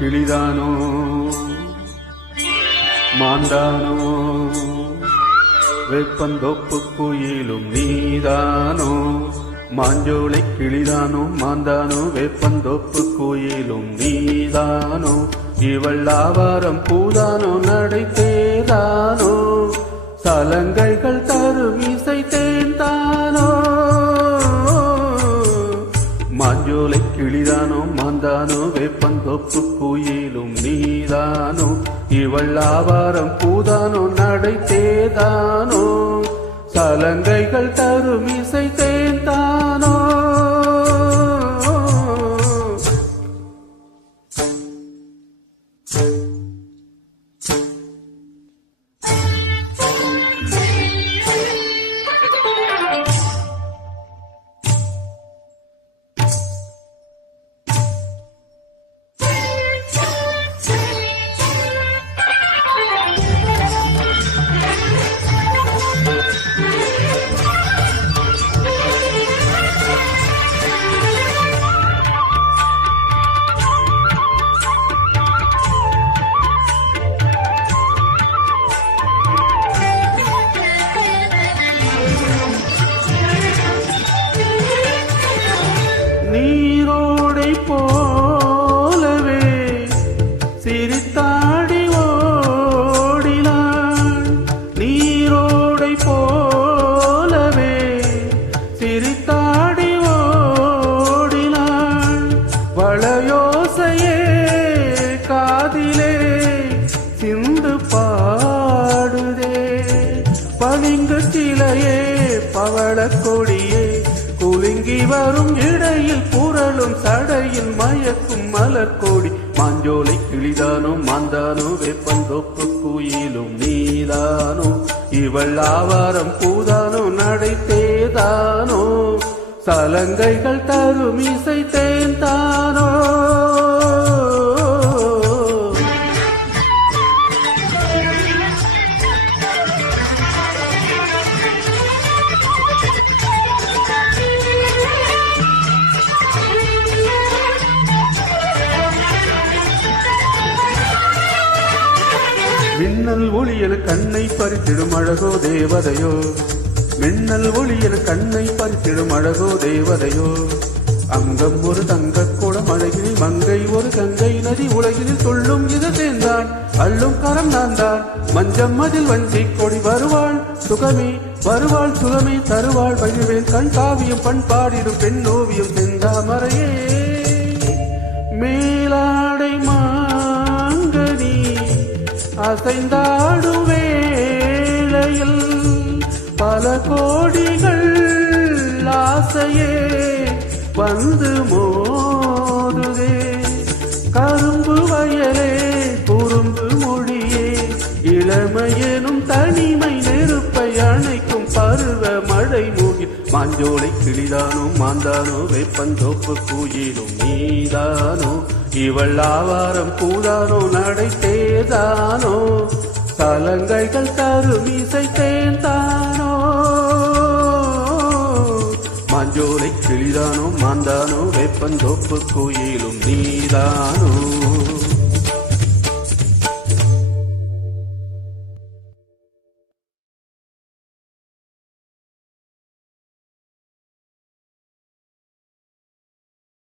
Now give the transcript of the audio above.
கிளிதானோ மாந்தானோ வேப்பந்தோப்பு குயிலும் நீதானோ மாஞ்சோலை கிளிதானோ மாந்தானோ வேப்பந்தோப்பு குயிலும் நீதானோ இவள் ஆவாரம் பூதானோ நடை தேதானோ சலங்கைகள் தரும் இசை தேந்தானோ மாஞ்சோலை கிளிதானோ மாந்தானோ வேப்பந்தோப்பு குயிலும் நீதானோ இவள் ஆவாரம் பூதானோ நடை தேதானோ சலங்கைகள் தரும் இசை தேந்தானோ நீரோடை போலவே சிரித்தாடி ஓடினாள் நீரோடை போலவே சிரித்தாடி ஓடினாள் வளையோசையே காதிலே சிந்து பாடுதே பளிங்கு சிலையே பவளக் கொடியே குலுங்கி வரும் இடையில் புரளும் சடையில் மயக்கும் மலர்கோடி மாஞ்சோலை கிளிதானோ மாந்தானோ வேப்பந்தோப்பு குயிலும் நீதானோ இவள் ஆவாரம் பூதானோ நடை தேதானோ சலங்கைகள் தரும் இசை தேந்தானோ மின்னல் ஒளியல் கண்ணை பறித்திடும் அழகோ தேவதையோ மின்னல் ஒளியல் கண்ணை பறித்திடும் அழகோ தேவதையோ அங்கம் ஒரு தங்க குடம் அழகில் மங்கை ஒரு கங்கை நதி உலகில் துள்ளும் இது சேர்ந்தான் அள்ளும் கரம் நான்தான் மஞ்சம் மதில் வஞ்சி கொடி வருவாள் சுகமே வருவாள் சுகமே தருவாள் வழிவேல் கண் காவியம் பண்பாடிடும் பெண் ஓவியம் செந்தாமரையே மேலாடை மாங்கனி அசைந்தாடும் வேளையில் பல கோடிகள் ஆசையே வந்து மோதுதே கரும்பு வயலே குறும்பு மொழியே இளமையெனும் தனிமை நெருப்பை அணைக்கும் பருவ மழை மூகி மாஞ்சோலை கிளிதானோ மாந்தானோ வேப்பந்தோப்பு குயிலும் நீதானோ இவள் ஆவாரம் பூதானோ நடை தேதானோ சலங்கைகள் தரும் இசை தேந்தானோ மாஞ்சோலை கிளிதானோ மாந்தானோ வேப்பந்தோப்பு குயிலும் நீதானோ